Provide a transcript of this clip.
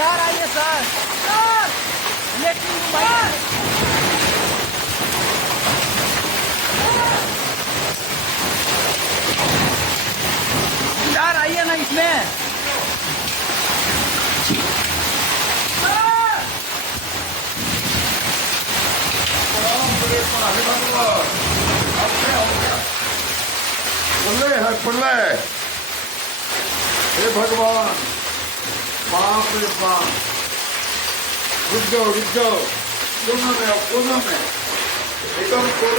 यार आइए सर, लेकिन यार आइए ना इसमें। खुले है खुले। हे भगवान, बाप रे बाप। रुक जाओ कोना में, एकदम कोना।